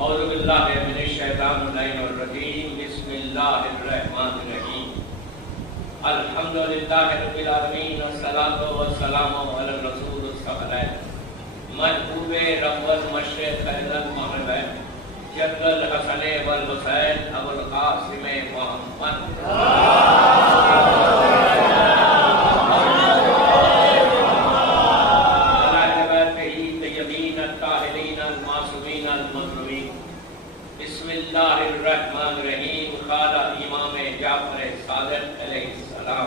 اعوذ باللہ من الشیطان الرجیم بسم اللہ الرحمن الرحیم الحمدللہ رب العالمین والصلاة والسلام علی الرسول الثقلین محبوب رب المشرق خیر المغرب جد الحسن والحسین ابو القاسم محمد اللہ الرحمن الرحیم قال امام جعفر صادق علیہ السلام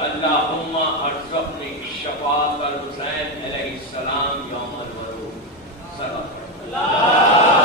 اللہم ارزقنی شفاعت الحسین علیہ السلام یوم الورود صلی اللہ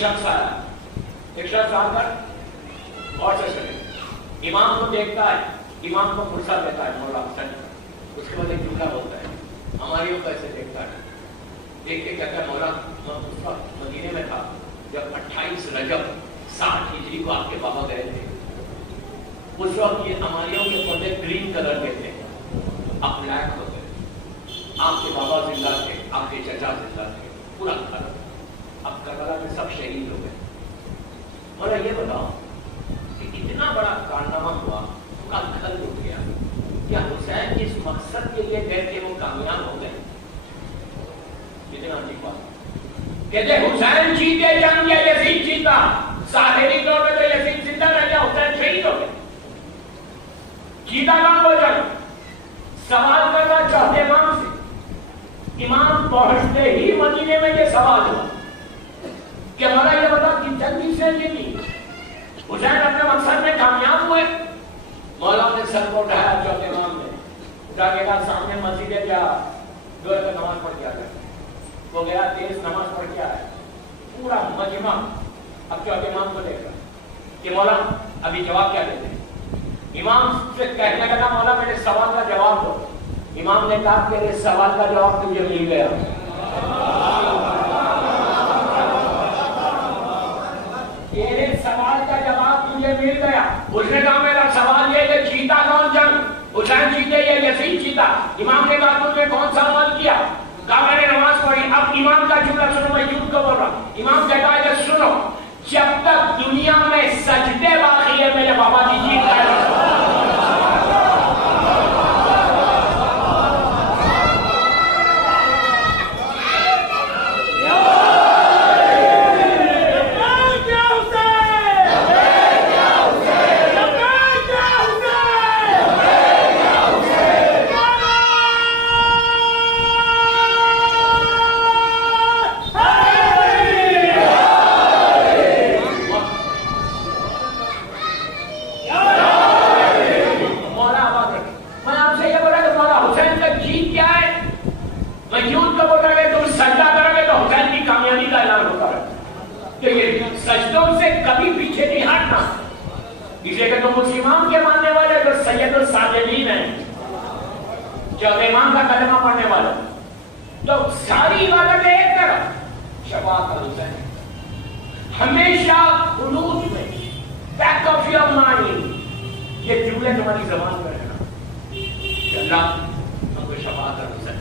شخص آ کر غور سے سنے، امام کو دیکھتا ہے، امام کو فرصت دیتا ہے مولا حسین، اس کے بعد ایک جملہ بولتا ہے، ہماری وہ کیسے دیکھتا ہے، دیکھ کے کہتا ہے مولا اس وقت مدینے میں تھا جب 28 رجب 60 ہجری کو آپ کے بابا گئے تھے، اس وقت یہ ہماریوں کے پودے گرین کلر کے تھے، اب بلیک ہو گئے، آپ کے بابا زندہ تھے، آپ کے چچا زندہ تھے، پورا گھر اب کربلا میں سب شہید ہو گئے۔ اور یہ بتاؤ کہ اتنا بڑا کارنامہ ہوا، ان کا گھر ٹوٹ گیا، کیا حسین اس مقصد کے لیے گئے تھے وہ کامیاب ہو گئے؟ کتنا عجیب بات، کہتے حسین جیتے جنگ یا یزید جیتا، ظاہری طور پہ تو یزید زندہ رہ گیا، حسین شہید ہو گئے، جیتا کام وہ جنگ۔ سوال کرنا چاہتے امام سے، امام پہنچتے ہی مدینے میں یہ سوال ہوا کہ مولا یہ بتا کہ جنگ کس نے جیتی، حسین اپنے مقصد میں کامیاب ہوئے؟ مولا نے سر کو اٹھایا چوتھے امام نے، اٹھا کے کہا سامنے مسجد ہے، کیا دو رکعت نماز پڑھ کے آ گیا، وہ گیا تیز نماز پڑھ کے آیا، پورا مجمع اب چوتھے امام کو دیکھ رہا کہ مولا ابھی جواب کیا دیتے ہیں؟ امام سے کہنے لگا مولا میرے سوال کا جواب دو، امام نے کہا تیرے سوال کا جواب تجھے مل گیا، تیرے سوال کا جواب تجھے مل گیا۔ اس نے کہا میرا سوال یہ کہ جیتا کون جنگ، حسین جیتے یا یزید جیتا؟ امام نے کہا تم نے کون سا عمل کیا؟ کہا میں نے نماز پڑھی۔ اب امام کا جملہ سنو، میں جھوٹ کو بول رہا ہوں، امام کہتا ہے کہ سنو، جب تک دنیا میں سجدے باقی ہے میرے بابا کی جیت ہے۔ سجدوں سے کبھی پیچھے نہیں ہٹنا، اس لیے کہ تم اس امام کے ماننے والے جو سید الساجدین ہیں، جو امام کا کلمہ پڑھنے والے، تو ساری عبادتیں ایک طرف، شفاعت الحسین ہمیشہ قنوت میں، بیک آف یور مائنڈ، یہ جملے تمہاری زبان پر رہنا کہ اللہ ہم کو شفاعت الحسین،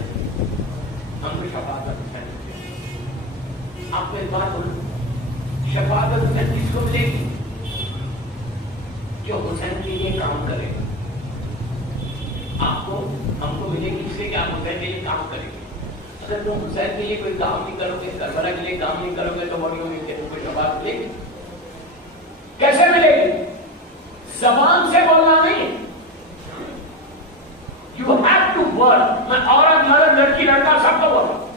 ہم کو شفاعت الحسین۔ آپ کو ایک بات بولوں، شفاعت الحسین کس کو ملے گی؟ جو حسین کے لیے کام کرے گا۔ آپ کو ہم کو ملے گی اس لیے کہ آپ حسین کے لیے کام کریں گے۔ اگر تم حسین کے لیے کوئی کام نہیں کرو گے، کربلا کے لیے کام نہیں کرو گے، تو بڑی ہوگی کہ تم کو شفاعت ملے گی؟ کیسے ملے گی؟ زبان سے بولنا نہیں، یو ہیو ٹو ورک۔ میں عورت مرد لڑکی لڑکا سب کو بول رہا ہوں،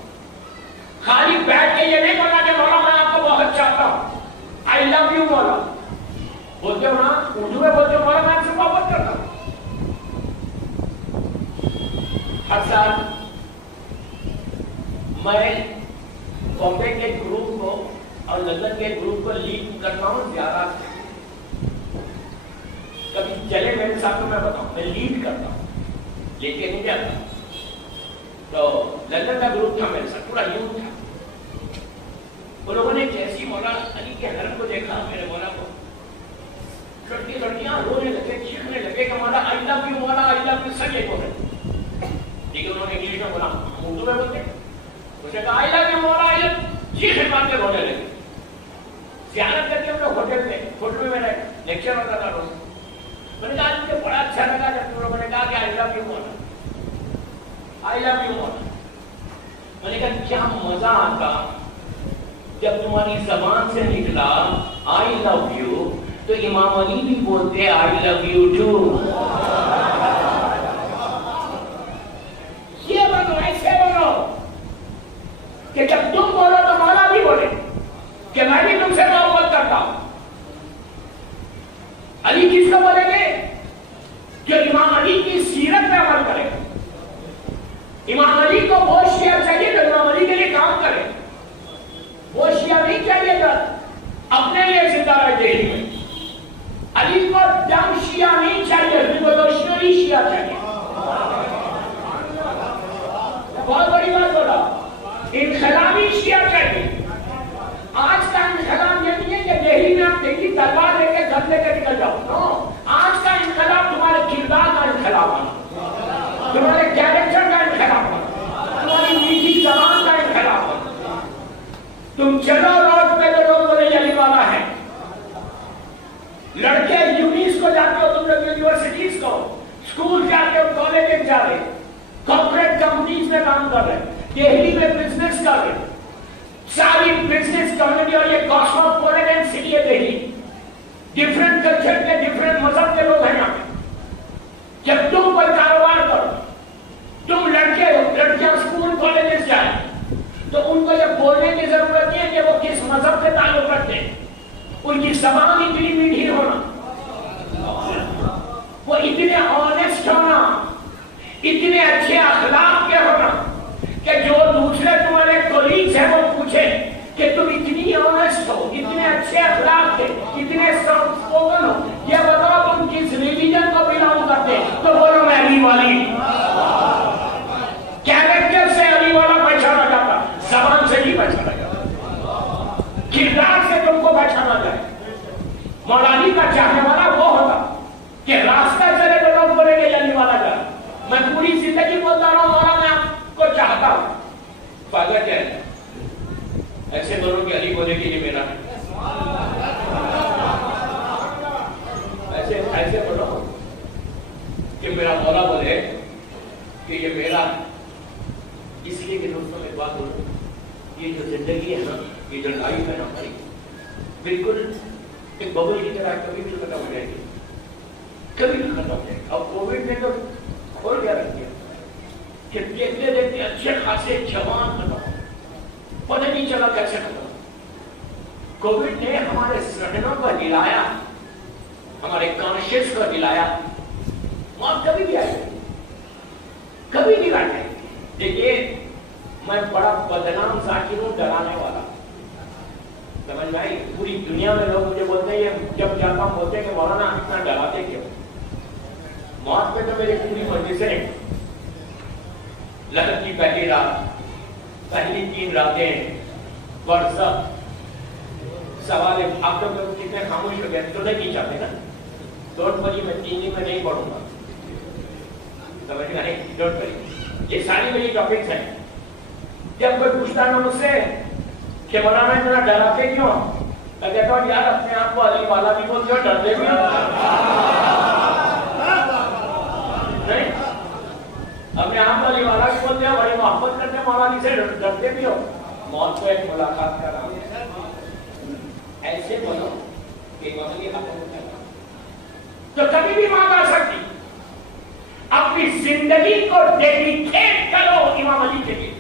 خالی بیٹھ کے یہ نہیں کرنا کہ مولا میں آپ کو بہت چاہتا ہوں، آئی لو یو مولا بولتے ہو نا، اردو میں بولتے ہو مولا میں آپ سے محبت کرتا ہوں۔ ہر سال میں بامبے کے گروپ کو اور لندن کے گروپ کو لیڈ کرتا ہوں زیادہ سے، کبھی چلے میرے ساتھ تو میں بتاؤں، میں لیڈ کرتا ہوں، لے کے نہیں جاتا۔ تو لندن کا گروپ تھا میرے ساتھ، پورا یوتھ تھا، وہ لوگوں نے جیسی مولا علی کے حرم کو دیکھا، میرے مولا کو، لڑکیاں رونے لگے، چیخنے لگے کہ مولا آئی لو یو، مولا آئی لو یو، سب یہ بول رہے، لیکن انہوں نے انگلش میں بولا، ہم اردو میں بولتے، اسے کہا آئی لو یو مولا، آئی لو، چیخ مار کے رونے لگے۔ زیارت کر کے ہم لوگ ہوٹل میں، ہوٹل میں میرا لیکچر ہوتا تھا روز، میں نے کہا مجھے بڑا اچھا لگا جب لوگوں نے کہا کہ آئی لو یو مولا، آئی لو یو مولا۔ میں نے کہا کیا مزہ آتا جب تمہاری زبان سے نکلا آئی لو یو، تو امام علی بھی بولتے آئی لو یو ٹو۔ یہ بنو، ایسے بنو کہ جب تم بولو تو مولا بھی بولے کہ میں بھی تم سے محبت کرتا ہوں۔ علی کس کو بولیں گے؟ جو امام علی کی سیرت میں عمل کرے۔ امام علی کو وہ شیعہ چاہیے جو امام علی کے لیے کام کرے، وہ شیعہ نہیں چاہیے بھی کیا چاہیے. آج کا انقلاب یہ نہیں ہے کہ دہلی میں آپ دیکھیے تلوار لے کے گھر لے کے نکل جاؤ. نو, آج کا انقلاب تمہارے کردار کا انقلاب ہے, تمہارے کیریکٹر کا انقلاب ہے, تمہاری میٹھی زبان کا انقلاب ہے. تم چلو روڈ پہ تو لوگ بولے علی والا ہے. لڑکے یونیس کو جاتے ہو تم لوگ, یونیورسٹیز کو, اسکول جاتے ہو, کالج جا رہے, کارپوریٹ کمپنیز میں کام کر رہے, دہلی میں بزنس کر رہے. ساری بزنس کمیونٹی اور یہ کاسموپولیٹن سٹی ہے دہلی, ڈفرنٹ کلچر کے ڈفرنٹ مذہب کے لوگ ہیں یہاں پہ. جب تم کوئی کاروبار کرو, تم لڑکے ہو, لڑکیاں اسکول کالجز جائیں, تو ان کو یہ بولنے کی ضرورت نہیں ہے کہ وہ کس مذہب سے تعلق رکھتے ہیں. ان کی زبان اتنی میٹھی ہونا, وہ اتنے آنےسٹ ہونا, اتنے اچھے اخلاق کے ہونا کہ جو دوسرے تمہارے کولیگز ہیں وہ پوچھے کہ تم اتنی آنےسٹ ہو, اتنے اچھے اخلاق کے, اتنے سافٹ اسپوکن ہو, یہ بتاؤ تم کس ریلیجن کو بلانگ کرتے, تو بولو میں علی والی. کیریکٹر سے علی والا پہچانا جاتا, زبان سے نہیں پہچانا جاتا, کردار سے تم کو پہچانا جائے. مولا علی کا چاہنے والا وہ ہوتا کہ راستہ چلے تو لوگ بولے کہ علی والا جا. میں پوری زندگی بولتا رہا ہوں مولا میں آپ کو چاہتا ہوں, فائدہ کیا ہے؟ ایسے بولو کہ علی بولے کہ یہ میرا ہے, ایسے بولو کہ میرا مولا بولے کہ یہ میرا ہے. اس لیے کہ دوستوں ایک بات بولو, یہ جو زندگی ہے نا, یہ جو لائف ہے نا ہماری, بالکل ایک ببل کی طرح کبھی بھی ختم ہو جائے گی, کبھی بھی ختم ہو جائے گی. اب کووڈ نے تو کھول کیا رکھ دیا کہ دیکھتے دیکھتے اچھے خاصے جوان ختم ہو, پتہ نہیں چلا کیسے ختم. کووڈ نے ہمارے ذہنوں کو ہلایا, ہمارے کانشیس کو ہلایا. موت کبھی بھی آئے گی, کبھی بھی آئے گی. دیکھیے میں بڑا بدنام ذاکر ہوں, ڈرانے والا, سمجھ میں آئی. پوری دنیا میں لوگ مجھے بولتے ہیں, جب جاتا ہوں بولتے ہیں کہ مولانا اتنا ڈراتے کیوں. موت پہ تو میری پوری مرضی سے. لہر کی پہلی رات, پہلی 3 راتیں, برزخ, سوال ہے آپ لوگ کتنے خاموش ہو گئے, تو نہیں چاہتے نا. ڈونٹ وری, میں 3 دن میں نہیں پڑھوں گا, سمجھ میں نہیں, ڈونٹ وری. یہ ساری میری ٹاپکس ہیں. جب کوئی پوچھتا ہے مجھ سے کہ مولانا اتنا ڈراتے کیوں, میں کہتا ہوں یار اپنے آپ کو علی والا بھی بولتے ہو, ڈرتے بھی ہو نہیں, اپنے آپ کو علی والا بھی بولتے ہو, بڑی محبت کرتے مولا علی سے, ڈرتے بھی ہو. موت کو ایک ملاقات کا نام ہے. ایسے بولو کہ تو کبھی بھی موت آ سکتی. اپنی زندگی کو ڈیڈیکیٹ کرو امام علی کے لیے,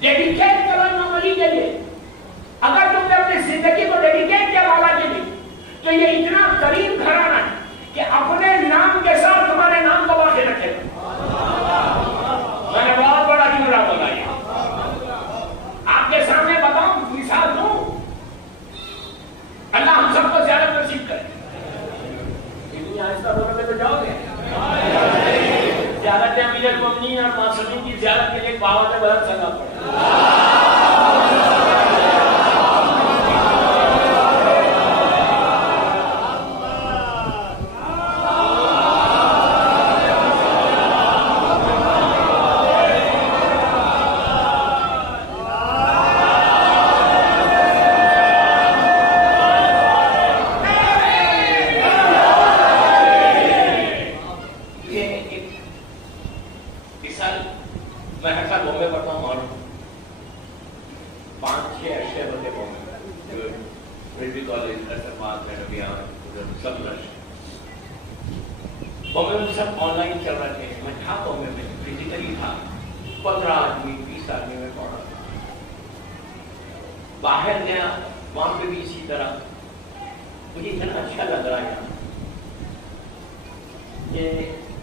ڈیڈیکیٹ کرو امام علی کے لیے. اگر تم نے اپنی زندگی کو ڈیڈیکیٹ کیا مولا کے لیے, تو یہ اتنا قریب گھرانہ ہے کہ اپنے نام کے ساتھ تمہارے نام کو واقع رکھے گا. میں نے بہت بڑا جملہ بتایا آپ کے سامنے, بتاؤں, مثال دوں. اللہ ہم سب کو زیادہ نصیب کرے. اتنی آہستہ بولو گے تو جاؤ گے. زیارت امیر المومنین اور معصومین کی زیارت کے لیے باوت بلند سگا پڑے. باہر گیا وہاں پہ بھی اسی طرح مجھے اتنا اچھا لگ رہا ہے کہ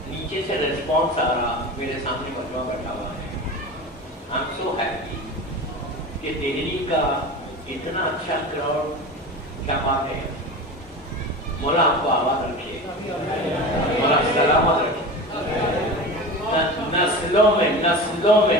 نیچے سے ریسپانس آ رہا. میرے سامنے مجمع بیٹھا ہوا ہے. I'm so happy کہ دہلی کا اتنا اچھا کراؤڈ, کیا بات ہے. مولا آپ کو آباد رکھے, مولا سلامت رکھے. نسلوں میں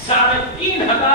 3,500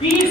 30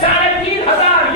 3,500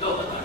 2000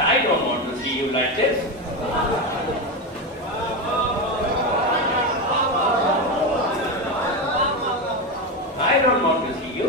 I don't want to see you like this. I don't want to see you.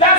10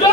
2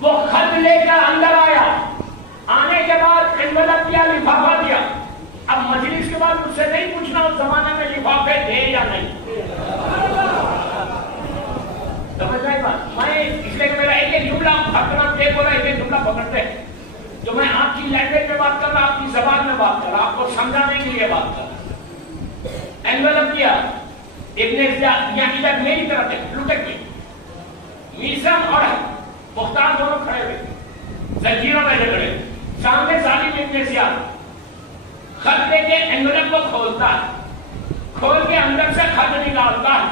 وہ خط لے کر اندر آیا، آنے کے بعد انویلپ کیا، لفافہ دیا. اب مجلس کے بعد مجھ سے نہیں پوچھنا اس زمانے میں لفافے تھے یا نہیں. سمجھ رہے بات؟ میں اس لیے کہ میرا ایک ایک جملہ پکڑنا بولا، ایک ایک جملہ پکڑتے ہیں. تو میں آپ کی لینگویج میں بات کر رہا، آپ کی زبان میں بات کر رہا، آپ کو سمجھانے کے لیے بات کر رہا. انویلپ کیا، ابن زیاد یا ادھر میری طرف ہے، لٹک گئی. میثم اور مختار دونوں کھڑے ہوئے، زنجیروں میں جھگڑے. سامنے ظالم ابن زیاد خط لے کے انویلپ کو کھولتا ہے، کھول کے اندر سے خط نکالتا ہے،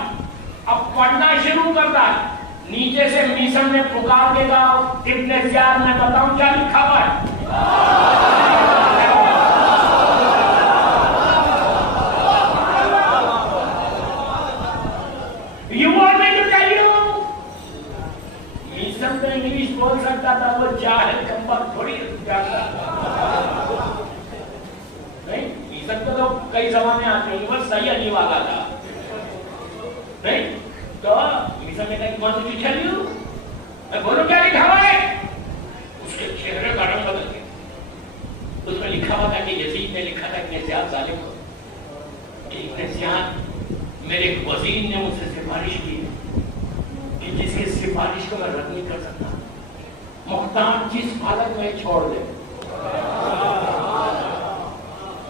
اب پڑھنا شروع کرتا ہے. نیچے سے میثم نے پکار دے گا، ابن زیاد میں بتاؤں کیا لکھا ہوا ہے؟ میثم تو انگلش بول سکتا تھا، وہ جاہل کمبخت تھوڑی جانتا نہیں. میثم کو تو کئی زمانے آتے ہیں، وہ صحیح علی والا تھا نہیں. تو میثم نے کہا کہ کون سی چیز لوں، میں بولوں کیا لکھا ہوا ہے. اس کے چہرے کا رنگ بدل گیا. اس میں لکھا ہوا تھا کہ یزید نے لکھا تھا کہ زیاد ظالم ہو، کہ ابن زیاد میرے ایک وزیر نے مجھ سے سفارش کی کہ جس کی سفارش کو میں رد نہیں کر سکتا، مختار جس حالت میں چھوڑ دے.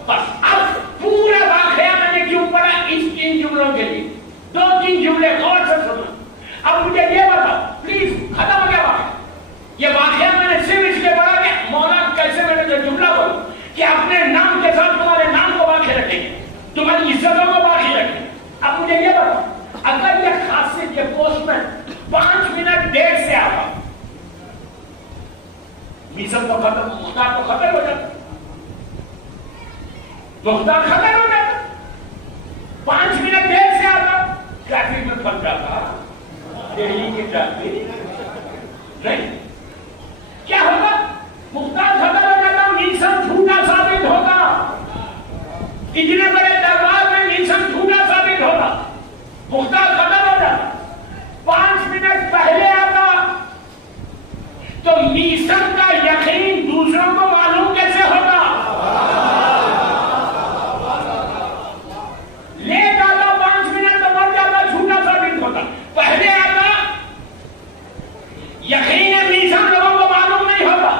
بس اب پورا واقعہ میں نے کیوں پڑھا؟ اس 3 جملوں کے لیے. 2-3 جملے غور سے سننا. اب مجھے یہ بتاؤ پلیز، ختم ہو گیا واقعہ. یہ واقعہ میں نے صرف اس لیے پڑھا کہ مولا کیسے میں نے جو جملہ بولوں کہ اپنے نام کے ساتھ تمہارے نام کو باقی رکھیں گے، تمہاری عزتوں کو باقی رکھیں گے. اب مجھے یہ بتاؤ، اگر یہ خاصیت یہ پوسٹ میں 5 منٹ دیر سے آتا، میثم کو ختم، مختار کو ختم ہو جاتا، مختار ختم ہو جاتا. 5 منٹ دیر سے آتا، ٹریفک میں پھنس جاتا، دہلی کی ٹریفک نہیں. کیا ہوگا؟ مختار ختم ہو جاتا، میثم جھوٹا ثابت ہوگا. اتنے بڑے دربار میں میثم جھوٹا ثابت ہوگا. مختار ختم ہو جاتا. 5 منٹ پہلے آتا تو میثم کا یقین دوسروں کو معلوم کیسے ہوگا؟ لیٹ آتا 5 منٹ تو مر جاتا، جھوٹا ثابت ہوتا. پہلے آتا یقین میثم لوگوں کو معلوم نہیں ہوتا.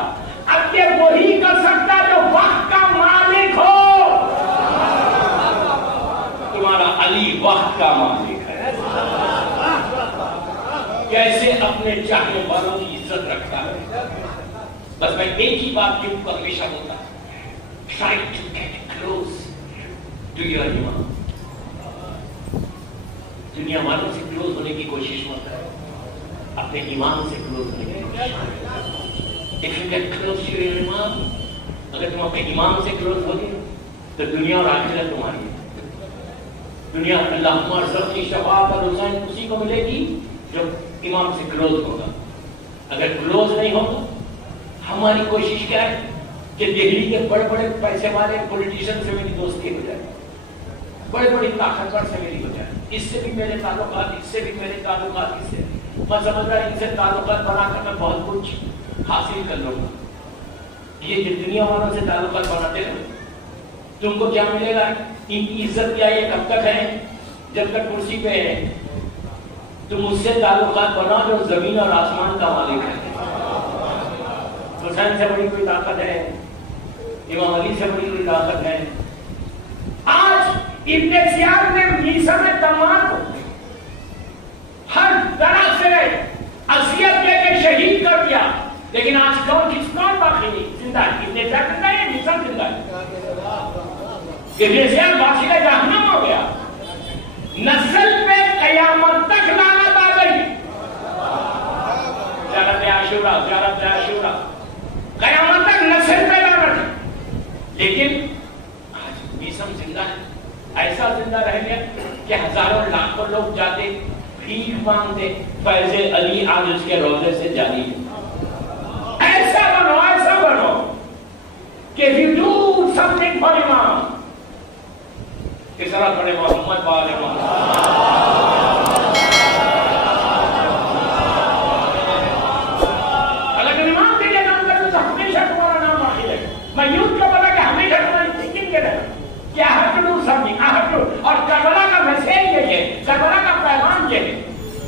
اب یہ وہی کر سکتا جو وقت کا مالک ہو. تمہارا علی وقت کا مالک ہے. کیسے اپنے چاہنے والوں کی عزت رکھتا ہے. بس میں ایک ہی بات کے اوپر ہمیشہ ہوتا ہے، try to get close to your imam. دنیا والوں سے کلوز ہونے کی کوشش مت کرو، اپنے امام سے کلوز ہونے کی کوشش کرو. If you get close to your imam، اگر تم اپنے امام سے کلوز ہو گئے تو دنیا اور آخرت تمہاری ہے. دنیا اللہم ارزقنی شفاعت الحسین اسی کو ملے گی جو امام سے کلوز ہوگا. اگر کلوز نہیں ہوگا، ہماری کوشش کیا ہے کہ دہلی کے بڑے بڑے پیسے والے پولیٹیشین سے میری دوستی ہو جائے، بڑے بڑی طاقتور سے میری ہو جائے. اس سے بھی میرے تعلقات، اس سے بھی میرے تعلقات، اس سے میں سمجھ رہا ان سے تعلقات بنا کر میں بہت کچھ حاصل کر لوں گا. یہ جو دنیا والوں سے تعلقات بناتے ہیں تم کو کیا ملے گا؟ ان کی عزت کیا یہ کب تک ہے؟ جب تک کرسی پہ ہے. تم اس سے تعلقات بنا جو زمین اور آسمان کا مالک ہے. حسین سے بڑی کوئی طاقت ہے، امام علی سے بڑی کوئی طاقت ہے. آج ابن زیاد نے میثم تمام کو ہر طرح سے اذیت دے کے شہید کر دیا، لیکن آج کون باقی نہیں زندہ ہے؟ ابن زیاد زندہ ہے، میثم زندہ ہے. ابن زیاد باقی جہنم ہو گیا. نسل پہ قیامت تک لعنت آ گئی. زیارت عاشورہ، زیارت عاشورہ، قیامت تک نسل پہ لعنت. لیکن آج میثم زندہ ہے، ایسا زندہ رہ گیا کہ ہزاروں لاکھوں لوگ جاتے بھیک مانگتے، فیض علی آج اس کے روضے سے جاری ہے. ایسا بنو کہ if you do something for Imam، کس طرح پڑھے محمد والے محمد. اور کربلا کا میسیج یہ ہے, کربلا کا پیغام یہ ہے.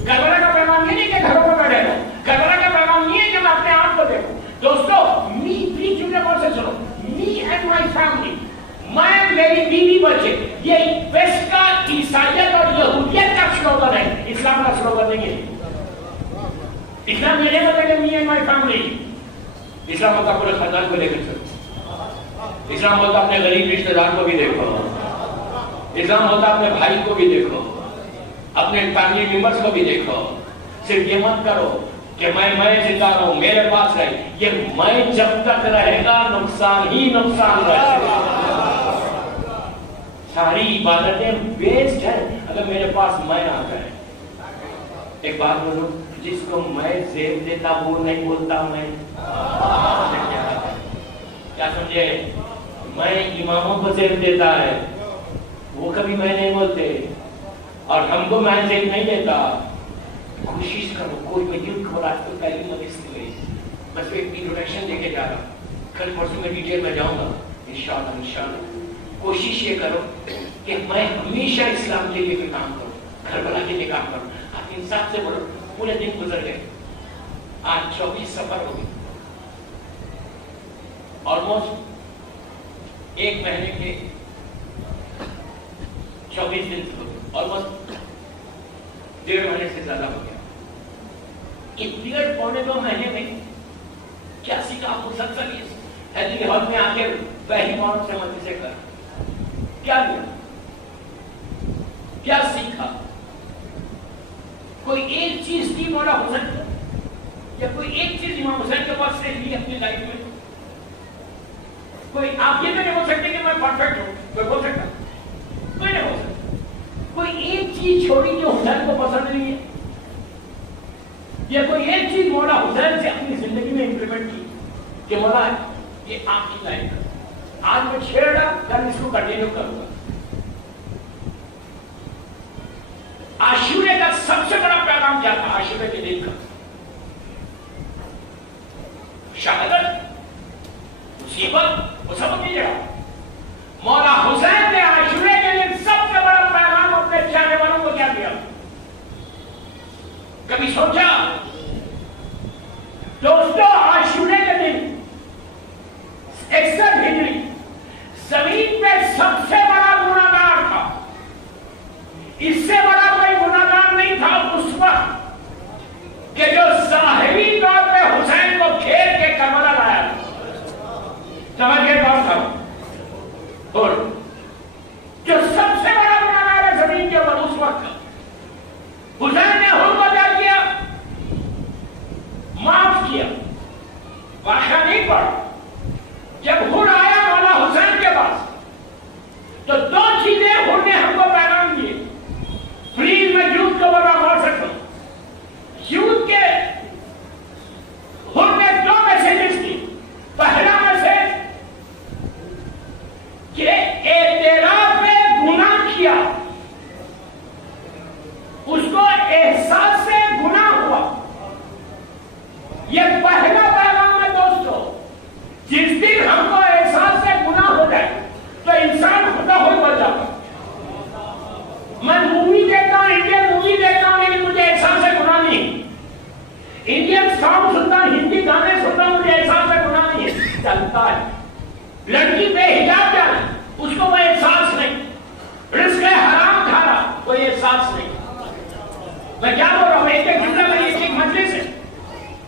کربلا کا پیغام یہ نہیں کہ گھروں میں بیٹھے رہو, کربلا کا پیغام یہ ہے کہ میں اپنے آپ کو دیکھوں. دوستو پلیز چننے کون سے سنو, می اینڈ مائی فیملی, میں میری بیوی بچے, یہ ویسٹ کا عیسائیت اور یہودیت کا سلوگن ہے, اسلام کا سلوگن نہیں ہے. اسلام یہ نہیں ہوتا کہ می اینڈ مائی فیملی, اسلام ہوتا پورے خاندان کو لے کر چلو. اسلام ہوتا اپنے غریب رشتہ دار کو بھی دیکھو, اسلام ہوتا اپنے بھائی کو بھی دیکھو, اپنے فیملی ممبرس کو بھی دیکھو. صرف یہ مت کرو کہ میں زندہ رہوں, میرے پاس رہے, یہ میں جب تک رہے گا نقصان ہی نقصان رہے گا. ساری عبادتیں ویسٹ ہیں اگر میرے پاس میں آ جائے. ایک بات بولو, جس کو میں زیب دیتا وہ نہیں بولتا میں. کیا سمجھے, میں اماموں کو زیب دیتا ہے, وہ کبھی میں نہیں بولتے, اور ہم کو میں زیب نہیں دیتا. کوشش کرو, کوئی میں یوتھ کو آج کل تعلیم مدرس کی گئی, بس ایک انٹروڈکشن دے کے جا رہا, کل پرسوں میں ڈیٹیل میں جاؤں گا انشاءاللہ. کوشش یہ کرو کہ میں ہمیشہ اسلام کے لیے کام کروں, کربلا کے لیے کام کروں. آپ انصاف سے بولو, پورے دن گزر گئے, آج 24 سفر ہو گئی, آلموسٹ ایک مہینے کے 24 دن ہو گئے, آلموسٹ 1.5 مہینے سے زیادہ ہو گیا. پیریڈ پونے 2 مہینے میں کیا سیکھا آپ کو سب ایسی ہال میں آ کے وہی مورت سے مدد سے کر کیا لیا, کیا سیکھا؟ کوئی ایک چیز تھی مولا حسین کو, یا کوئی ایک چیز امام حسین کے پاس سے لی اپنی لائف میں؟ کوئی آپ یہ تو نہیں بول سکتے کہ میں پرفیکٹ ہوں, کوئی بول سکتا؟ کوئی نہیں بول سکتا. کوئی ایک چیز چھوڑی جو حسین کو پسند نہیں ہے, یا کوئی ایک چیز مولا حسین سے اپنی زندگی میں امپلیمنٹ کی کہ مولا یہ آپ کی لائف ہے, آج میں چھیڑ رہا, کل اس کو کنٹینیو کروں گا. عاشورے کا سب سے بڑا پیغام کیا تھا؟ عاشورے کے دن کا شہادت, مصیبت, وہ سب نہیں رہا. مولا حسین نے عاشورے کے دن سب سے بڑا پیغام اپنے چاہنے والوں کو کیا دیا؟ کبھی سوچا؟ دوستو عاشورے کے دن 61 ہجری زمین پہ سب سے بڑا گناہگار تھا. اس سے بڑا کوئی گناہگار نہیں تھا اس وقت کہ جو ظاہری طور پہ حسین کو گھیر کے کربلا لایا تھا. سمجھ گئے کون تھا؟ اور جو سب سے بڑا گناہگار ہے زمین کے اوپر اس وقت حسین نے حکم کو کیا کیا؟ معاف کیا. واقعہ نہیں پڑا. جب ہن آیا مولا حسین کے پاس تو 2 چیزیں ہن نے ہم کو پیغام دیے. پلیز میں یوتھ کو بڑا بول سکتا ہوں, یوتھ کے ہن نے 2 میسیجز کی. پہلا میسیج کہ اعتراف میں گناہ کیا, اس کو احساس سے گناہ ہوا. یہ پہلا پیغام ہے دوستو. جس دن ہم کو احساس سے گناہ ہو جائے تو انسان خدا ہو بن جاتا. میں مووی دیکھتا ہوں, انڈین مووی دیکھتا ہوں, لیکن مجھے احساس سے گناہ نہیں. انڈین سانگ سنتا ہوں, ہندی گانے سنتا ہوں, مجھے احساس سے گناہ نہیں ہے. چلتا ہے. لڑکی بے حجاب جانا, اس کو وہ احساس نہیں. رزق حرام کھا رہا, کوئی احساس نہیں. میں کیا بول رہا ہوں, ایک جملہ میں ایک مجلس ہے,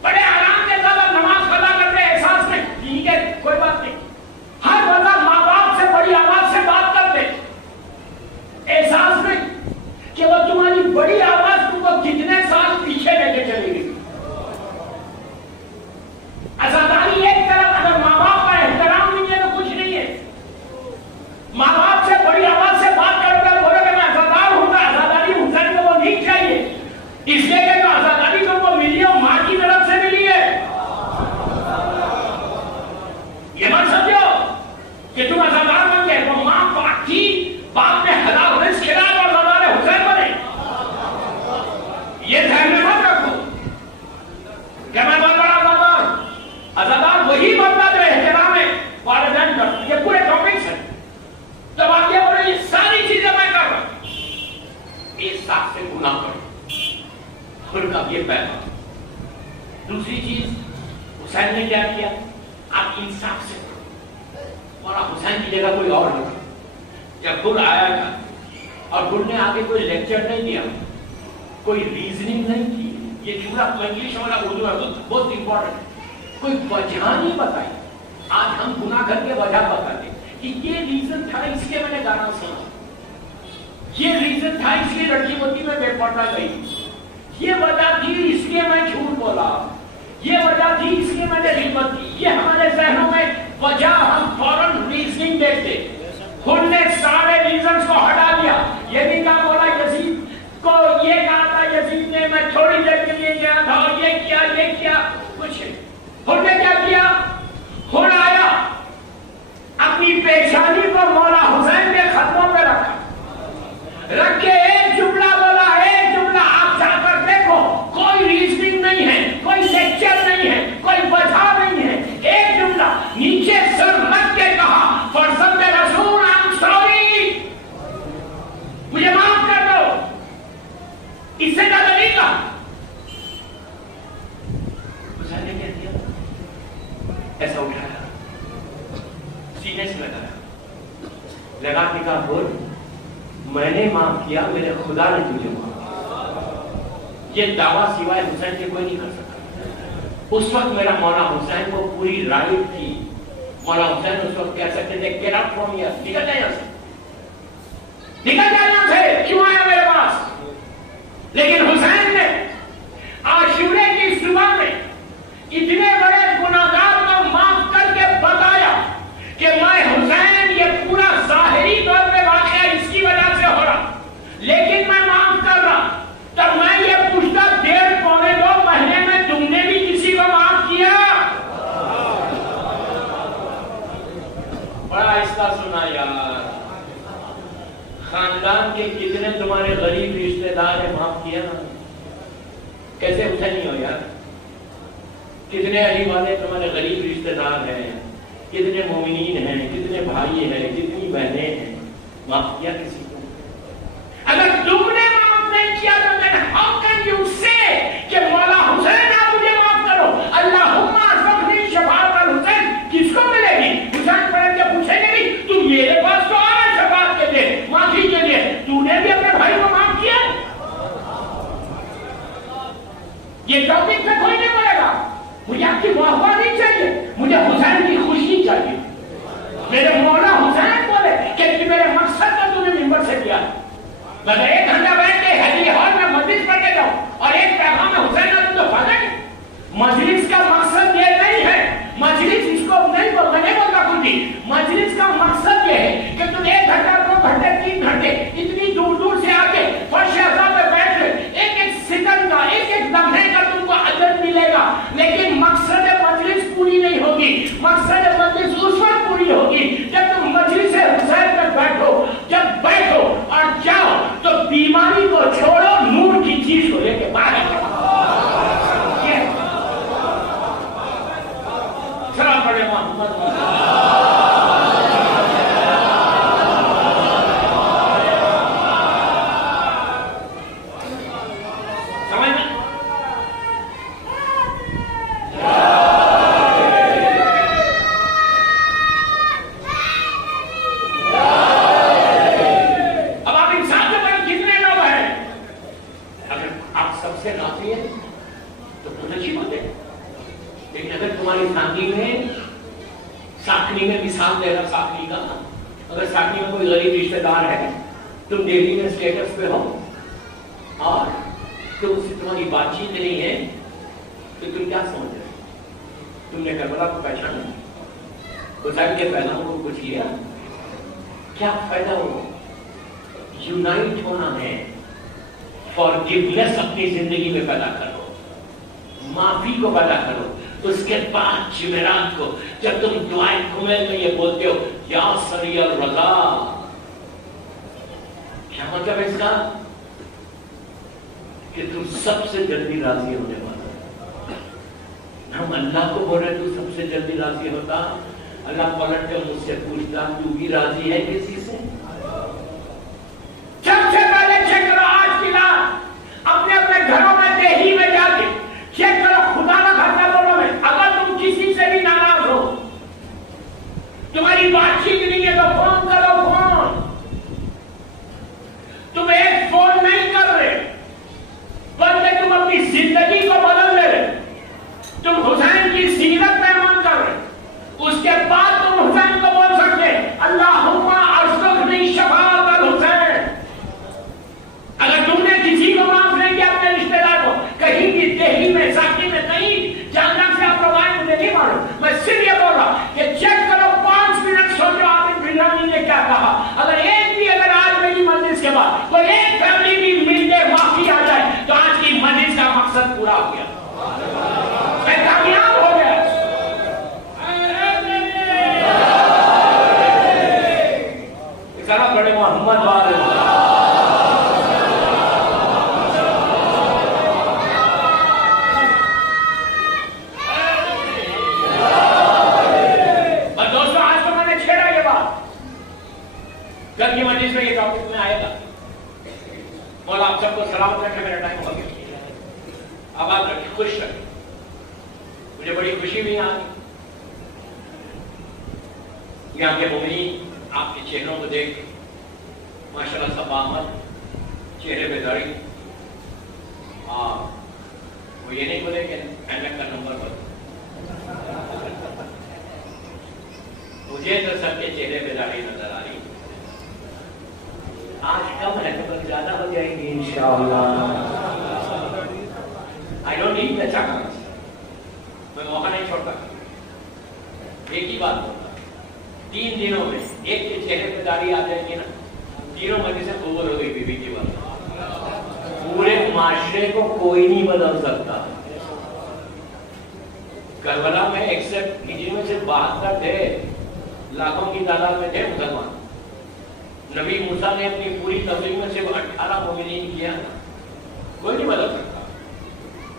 بڑے آرام کے ساتھ نماز قضا کرتے احساس نہیں. ٹھیک ہے, کوئی بات نہیں. ہر بندہ ماں باپ سے بڑی آواز سے بات کرتے, احساس نہیں کہ وہ تمہاری بڑی آواز تم کو کتنے سال پیچھے لے کے چلے گی. عزاداری ایک طرف, اگر ماں باپ کا احترام نہیں ہے تو کچھ نہیں ہے. ماں باپ سے بڑی آواز سے بات کر کر بولے کہ میں عزادار ہوں گا, عزاداری حسین کو وہ نہیں چاہیے, اس لیے کہ جو عزاداری تم کو ملی ہے وہ ماں کی طرف سے ملی ہے. یہ مت سمجھو کہ تم عزادار بن گئے, وہ ماں پاک تھی, باپ نے حلال رزق کھلایا اور عزادار حسین بنے. یہ ذہن میں مت رکھو کہ میں بہت بڑا عزادار. عزادار وہی بنتا جو احترام ہے والدین کا. یہ پورے ٹاپکس ہیں. جب آپ یہ بولے یہ ساری چیزیں میں یہ پہلا. دوسری چیز حسین نے کیا کیا؟ آپ انصاف سے مولا حسین کی جگہ کوئی اور نہیں. جب گل آیا تھا اور گل نے آگے کوئی لیکچر نہیں دیا, کوئی ریزننگ نہیں کی, یہ جملہ انگلش والا اردو ہے بہت امپورٹنٹ, کوئی وجہ نہیں بتائی. آج ہم گناہ کر کے وجہ بتاتے کہ یہ ریزن تھا اس لیے میں نے گانا سنا, یہ ریزن تھا اس لیے لڑکی ہوتی میں بے پردہ گئی, یہ وجہ تھی اس لیے میں جھوٹ بولا, یہ وجہ تھی اس لیے میں نے غیبت کی. یہ ہمارے ذہنوں میں وجہ, ہم فوراً ریزننگ دیکھتے. خود نے سارے ریزنز کو ہٹا دیا. یہ نہیں کہا مولا یزید کو یہ کہا تھا, یزید نے میں تھوڑی دیر کے لیے گیا تھا اور یہ کیا کچھ. خود نے کیا کیا؟ خود آیا اپنی پیشانی پر مولا حسین کے خطوں پہ رکھا, رکھ کے ایک جملہ بولا, ایک جملہ. آپ جا کر دیکھو, کوئی ریزننگ نہیں ہے, کوئی لیکچر نہیں ہے, کوئی وجہ نہیں ہے, ایک جملہ نیچے سر رکھ کے کہا, فرزند رسول I'm sorry, مجھے معاف کر دو. اس سے زیادہ نہیں کہا. حسین نے کیا کیا؟ ایسا اٹھایا, سینے سے لگا کے کہا, بول میں نے معاف کیا, میرے خدا نے تجھے معاف. یہ دعویٰ سوائے حسین کے کوئی نہیں کر سکتا. اس وقت میرا مولا حسین کو پوری رائٹ تھی. مولا حسین اس وقت کہہ سکتے تھے get out from here, نکل جائے یہاں سے, نکل جائے یہاں سے, کیوں آیا میرے پاس. لیکن حسین نے عاشورے کی صبح میں اتنے بڑے گناہگار کو معاف کر کے بتایا کہ میں حسین, یہ پورا ظاہری طور پہ واقعہ اس کی وجہ سے ہو رہا, لیکن میں معاف کر رہا. تب میں یہ پوچھتا, 1.5-2 مہینے میں تم نے بھی کسی کو معاف کیا؟ بڑا آہستہ سنا یار. خاندان کے کتنے تمہارے غریب رشتے دار ہیں معاف کیا؟ کیسے حسینی ہو یار. کتنے علی والے تمہارے غریب رشتے دار ہیں, کتنے مومنین ہیں, کتنے بھائی ہیں, کتنی بہنیں ہیں, معاف کیا کسی کو؟ اگر تم نے معاف نہیں کیا تو then how can you say کہ مولا حسین آپ مجھے معاف کرو. اللہم ارزقنی شفاعت الحسین کس کو ملے گی؟ حسین پڑھ کے پوچھیں گے نہیں, تو میرے پاس تو آ رہا شفاعت کے لیے, معافی کے لیے, تو نے بھی اپنے بھائی کو معاف کیا؟ یہ ٹاپک پہ کوئی نہیں بولے گا. مجھے آپ کی واہ نہیں چاہیے, مجھے حسین کی خوشی چاہیے. میرے مولا حسین بولے کہ میرے مقصد کو تم نے ممبر سے کیا. میں 1 گھنٹہ بیٹھ کے ہیلی ہال میں مجلس پڑھ کے جاؤں اور ایک پیغام میں حسین کا تم تو فائدہ نہیں. مجلس کا مقصد یہ نہیں ہے, مجلس اس کو نہیں بولنے بولتا کچھ بھی. مجلس کا مقصد یہ ہے کہ تم 1 گھنٹہ 2 گھنٹے 3 گھنٹے اتنی دور دور سے آ کے فرش اعظم پہ بیٹھ لے, ایک ایک سیکنڈ کا, ایک ایک لمحے کا تم کو اجر ملے گا. لیکن مقصد مجلس پوری نہیں ہوگی. مقصد مجلس اس وقت پوری ہوگی جب تم مجلس حسین میں بیٹھو. جب بیٹھو اور جاؤ تو بیماری کو چھوڑو, نور کی چیز کو لے کے باہر جاؤ. سلام پڑھے محمد. تم دہلی میں اسٹیٹس پہ ہو اور تم سے تمہاری بات چیت نہیں ہے تو تم کیا سمجھ رہے؟ تم نے کربلا کو پہچانا, حسین کے پیغام کو کچھ لیا, کیا فائدہ ہو؟ یونائٹ ہونا ہے. فارگیونیس اپنی زندگی میں پیدا کرو, معافی کو پیدا کرو. اس کے بعد جمعرات کو جب تم دعائیں کمیل میں یہ بولتے ہو, یا سری الرضا, کیا مطلب ہے اس کا؟ کہ تم سب سے جلدی راضی ہونے والا. ہم اللہ کو بول رہے تو سب سے جلدی راضی ہوتا. اللہ پلٹ کر مجھ سے پوچھتا, تو بھی راضی ہے کسی سے؟ سب سے پہلے چیک کرو آج کی رات اپنے اپنے گھروں میں, دہلی میں جا مجلس کے بعد کوئی ایک فیملی بھی مل کے معافی آ جائے تو آج کی مجلس کا مقصد پورا ہو گیا، میں کامیاب ہو گیا۔ ذرا بڑے محمد والے کل کی مجلس میں یہ ٹاپک میں آئے گا۔ مولا آپ سب کو سلامت رکھے، میرا ٹائم ہو گیا، آباد رکھے، خوش رکھے۔ مجھے بڑی خوشی بھی آئی یہاں کے مومنین آپ کے چہروں کو دیکھ، ماشاءاللہ سب آمد، چہرے پہ داڑھی، اور وہ یہ نہیں بولے کہ اینک کا نمبر بتا، مجھے تو سب کے چہرے پہ داڑھی نظر آ رہی۔ آج کم ہے تو کل زیادہ ہو جائیں گی انشاءاللہ۔ I don't need the chance، میں موقع نہیں چھوڑتا، ایک ہی بات بولتا، 3 دنوں میں ایک کے چہرے پہ داڑھی آ جائے گی نا، تینوں مجلسیں قبول ہو گئی بی بی کی بات۔ پورے معاشرے کو کوئی نہیں بدل سکتا۔ کربلا میں 61 ہجری میں صرف 72 تھے، لاکھوں کی تعداد میں تھے مسلمان۔ نبی موسیٰ نے اپنی پوری تبلیغ میں صرف 18 مومنین کیا، کوئی نہیں بدل سکتا۔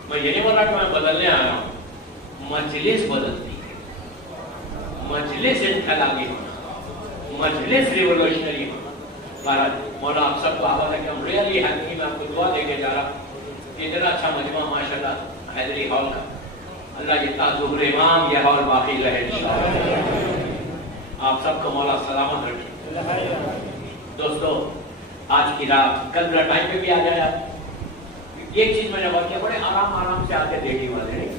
میں یہ نہیں بول رہا کہ میں بدلنے آیا ہوں، مجلس بدلتی ہے، مجلس انقلابی ہونا، مجلس ریولوشنری ہونا۔ بہرحال مولا آپ سب کو آواز ہے کہ ہم ریئلی ہیپی، میں آپ کو دعا دے کے جا رہا اتنا اچھا مجمع ماشاءاللہ حیدری ہال کا، اللہ یہ تاظہر امام یہ ہال باقی رہے انشاءاللہ۔ آپ سب کو مولا سلامت رکھے۔ دوستو آج کی رات کل کا ٹائم پہ بھی آ جائے آپ، ایک چیز میں نے بات کیا، بڑے آرام سے آتے دیکھنے والے نہیں،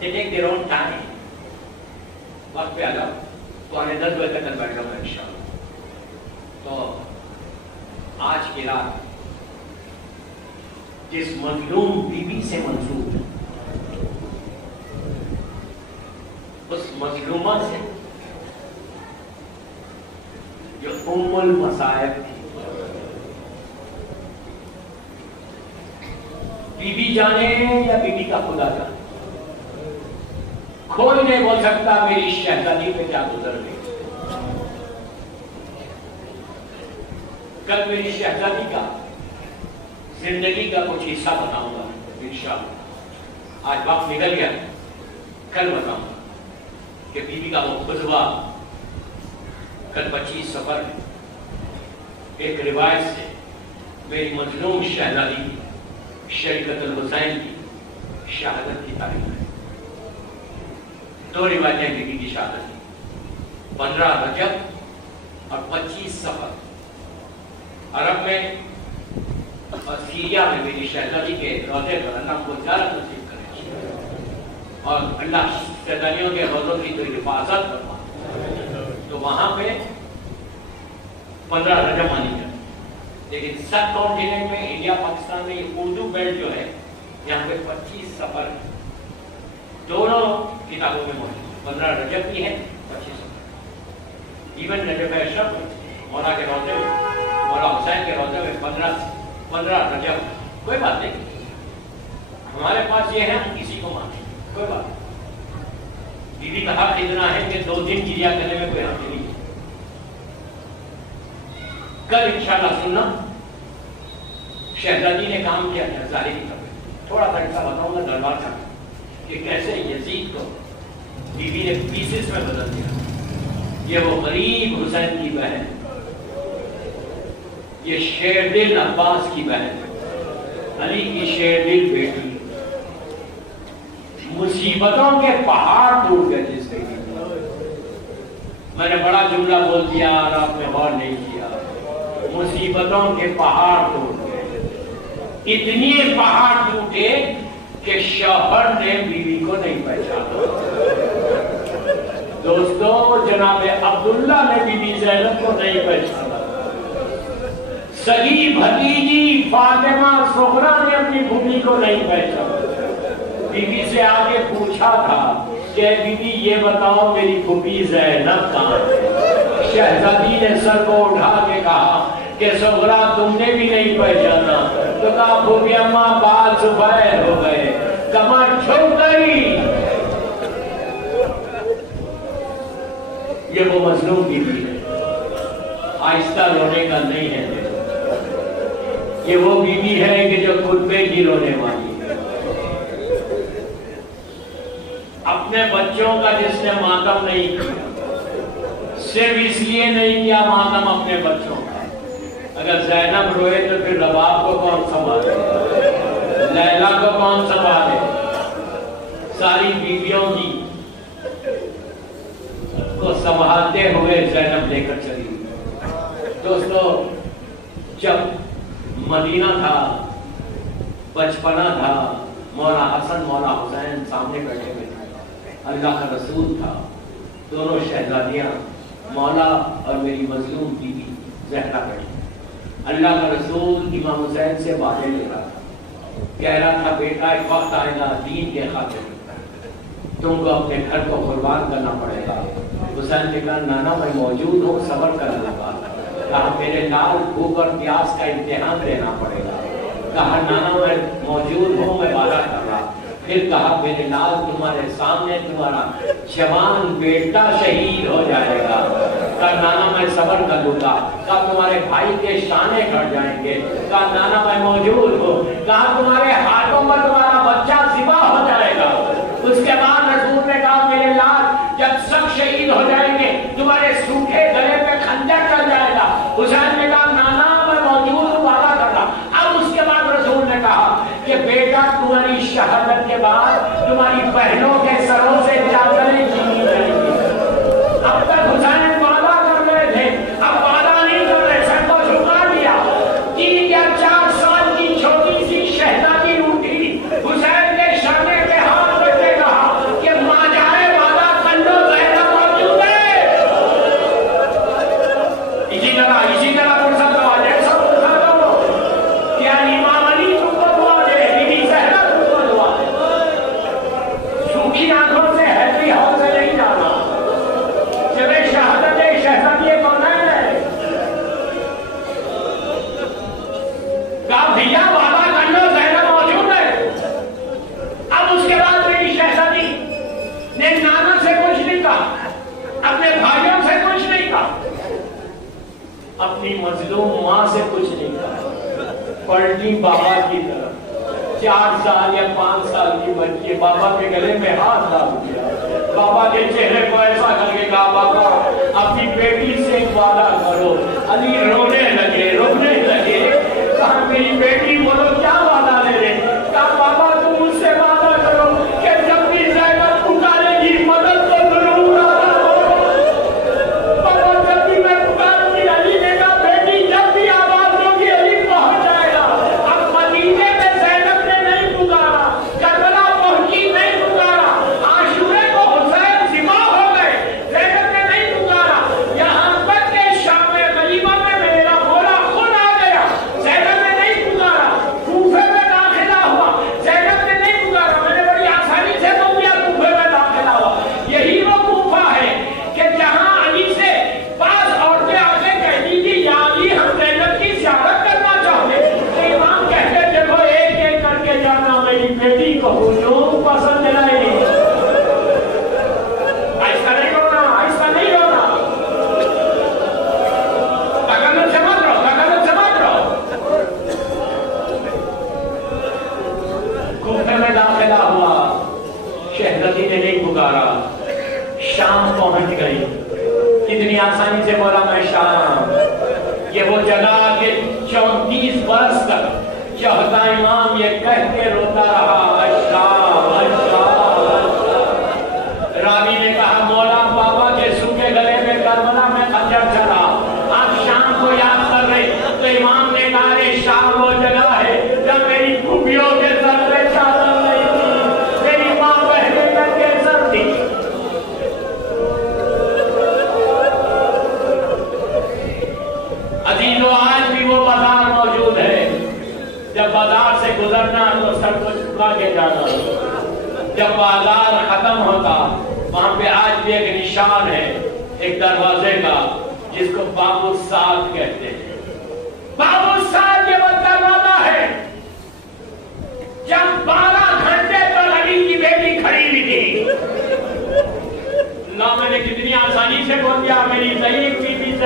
they take their own time، وقت پہ آ جاؤ، تو آنے 10 بجے تک بیٹھ جاؤں انشاءاللہ۔ تو آج کی رات جس مظلوم بی بی سے منسوب ہے، اس مظلومہ سے جو ام المصائب تھی، بی بی جانے یا بی بی کا خدا جانے، کوئی نہیں بول سکتا میری شہزادی پہ کیا گزر گئی۔ کل میری شہزادی کا زندگی کا کچھ حصہ بتاؤں گا انشاءاللہ۔ آج وقت نکل گیا، کل بتاؤں گا کہ بی بی کا وہ خطبہ کل 25 سفر میں ایک روایت سے میری مظلوم شہزادی شریعت الحسین کی شہادت کی تاریخ ہے۔ 2 روایتیں بی بی کی شہادت کی، 15 رجب اور 25 سفر۔ عرب میں اور سیریا میں میری شہزادی کے روضے پر اللہ کو زیارت نصیب کرے اور اللہ شہزادیوں کے روضوں کی تو حفاظت فرما۔ تو وہاں پہ 15 رجب مانی جاتی، لیکن سب کانٹیننٹ میں انڈیا پاکستان میں یہ اردو بیلٹ جو ہے یہاں پہ 25 سفر دونوں کتابوں میں موجود، 15 رجب بھی ہے، 25 سفر۔ ایون نجف اشرف مولا کے روضے میں، مولا حسین کے روضے میں 15 رجب، کوئی بات نہیں، ہمارے پاس یہ ہے ہم کسی کو مانیں، کوئی بات نہیں۔ بی بی کا حق اتنا ہے کہ 2 دن کریا کرنے میں کوئی حق نہیں ہے۔ کل انشاءاللہ سننا شہزادی نے کام کیا تھا ظاہری طور پہ، تھوڑا سا حصہ بتاؤں گا دربار کا کہ کیسے یزید کو بی بی نے پیسز میں بدل دیا۔ یہ وہ غریب حسین کی بہن، یہ شیر دل عباس کی بہن، علی کی شیر دل بیٹی، مصیبتوں کے پہاڑ ٹوٹ گئے جس سے۔ میں نے بڑا جملہ بول دیا اور آپ نے غور نہیں کیا، مصیبتوں کے پہاڑ ٹوٹ گئے، اتنی پہاڑ ٹوٹے کہ شوہر نے بیوی کو نہیں پہچانا۔ دوستو جناب عبداللہ نے بی بی زینب کو نہیں پہچانا، سگی بھتیجی فاطمہ صغرا نے اپنی بھومی کو نہیں پہچانا۔ بی بی سے آگے پوچھا تھا کہ بی بی یہ بتاؤ میری پھوپھی زینب کہاں ہے؟ شہزادی نے سر کو اٹھا کے کہا کہ صغرا تم نے بھی نہیں پہچانا، تو کہا پھوپھی اماں بال سفید ہو گئے، کمر جھک گئی۔ یہ وہ مظلوم بیوی ہے، آہستہ رونے کا نہیں ہے، یہ وہ بیوی ہے کہ جو خطبے کی رونے والی ہے، اپنے بچوں کا جس نے ماتم نہیں کیا، صرف اس لیے نہیں کیا ماتم اپنے بچوں کا۔ اگر زینب روئے تو پھر رباب کو کون سنبھالے، لیلا کو کون سنبھالے؟ ساری بیویوں کی کو سنبھالتے ہوئے زینب لے کر چلی۔ دوستو، جب مدینہ تھا، بچپنا تھا، مولا حسن مولا حسین سامنے بیٹھے ہوئے تھے، اللہ کا رسول تھا، دونوں شہزادیاں مولا اور میری مظلوم بیوی زہرا بیٹھی۔ اللہ کا رسول امام حسین سے وعدے لے رہا تھا، کہہ رہا تھا بیٹا ایک وقت آئے گا دین کے خاطر تم کو اپنے گھر کو قربان کرنا پڑے گا۔ حسین نے کہا نانا میں موجود ہوں، صبر کرنا پڑا۔ کہا میرے لال بھوک اور پیاس کا امتحان دینا پڑے گا۔ کہا نانا میں موجود ہوں، میں وعدہ کر رہا۔ پھر کہا میرے لال تمہارے سامنے تمہارا جوان بیٹا شہید ہو جائے گا۔ کہا نانا میں صبر کر لوں گا۔ کہا تمہارے بھائی کے شانے کٹ جائیں گے۔ کہا نانا میں موجود ہوں۔ کہا تمہارے ہاتھوں پر تمہارا بچہ ذبح ہو جائے گا۔ اس کے بعد رسول نے کہا میرے لال جب سب شہید ہو جائیں گے تمہارے سوکھے گلے پہ خنجر چل جائے گا۔ حسین نے کہا نانا میں موجود ہوں، وعدہ کر رہا۔ اب اس کے بعد رسول نے کہا کہ بیٹا تمہاری شہادت کے بعد تمہاری بہنوں کے سروں سے چادریں چھینی جائیں گی۔ اب تک حسین وعدہ کر رہے تھے، اب وعدہ نہیں کر رہے، سر کو جھکا دیا۔ 3 یا 4 سال کی چھوٹی سی شہزادی اٹھی، حسین کے شانے پہ ہاتھ رکھ کے کہا کہ ماں جائے وعدہ کر لو، زینب موجود ہے۔ اسی طرح فرصت ہو جائے، سب فرصت ہو کیا امام علی تم کو دعا دے، بی بی زہرا تم کو دعا دے۔ سوکھی آنکھوں سے ہیپی ہاؤس سے نہیں جانا، جب شہادت شہزادی کون ہے؟ کہا بھیا وعدہ کر لو، زینب موجود ہے۔ اب اس کے بعد میری شہزادی نے نانا سے کچھ نہیں کہا، اپنے بھائیوں سے کچھ نہیں کہا، اپنی مظلوم ماں سے کچھ نہیں کہا، پلٹی بابا کی طرف۔ 4 سال یا 5 سال کی بچی بابا کے گلے میں ہاتھ ڈال دیا، بابا کے چہرے کو ایسا کر کے کہا بابا اپنی بیٹی سے ایک وعدہ کرو۔ علی رونے لگے، رونے لگے۔ کہا میری بیٹی بولو کیا وعدہ لے رہے؟ کہا بابا تم مجھ سے وعدہ کرو کہ جب بھی زینب پکارے گی مدد تو ضرور آنا ہوگا۔ بابا جب بھی میں پکاروں گی، علی نے کہا بیٹی جب بھی آواز ہوگی علی پہنچ جائے گا۔ اب مدینے میں زینب نے نہیں پکارا، کربلا پہنچی نہیں پکارا، عاشورے کو حسین ذبح ہو گئے، زینب نے نہیں پکارا، یہاں تک کہ شام غریبہ میں میرا مولا خود آ گیا، زینب نے نہیں پکارا۔ کوفے میں داخلہ ہوا، زینب نے نہیں پکارا، میں نے بڑی آسانی سے کہہ دیا کوفے میں داخلہ ہوا۔ یہی وہ کوفہ ہے کہ جہاں علی سے بعض عورتیں آ کے کہتی تھی یا علی ہم زینب کی زیارت کرنا چاہتے، تو امام کہتے دیکھو ایک ایک کر کے جانا، میری بیٹی کو ہجوم پسند نہیں۔ ایسا نہیں ہونا، ایسا نہیں ہونا، تکلف سے مت رہو، تکلف سے مت رہو۔ کوفے میں داخلہ ہوا، شہزادی نے نہیں پکارا، شام پہنچ گئی۔ کتنی آسانی سے بولا میں شام، یہ وہ جگہ کہ 34 برس تک چہتا امام یہ کہہ کے روتا رہا الشام الشام الشام۔ راوی نے کہا مولا بابا کے سوکھے گلے میں کربلا میں خنجر چلا، آپ شام کو یاد کر رہے، تو امام نے کہا رے شام وہ جگہ ہے جب میری پھوپھیوں کے سر پہ چادر نہیں تھی، میری ماں بہنیں کر کے سر تھی۔ عزیزو آج بھی وہ بازار موجود ہے، جب بازار سے گزرنا تو سر کو جھکا کے جانا، جب بازار ختم ہوتا وہاں پہ آج بھی ایک نشان ہے، ایک دروازے کا جس کو باب السعد کہتے ہیں۔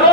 2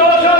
200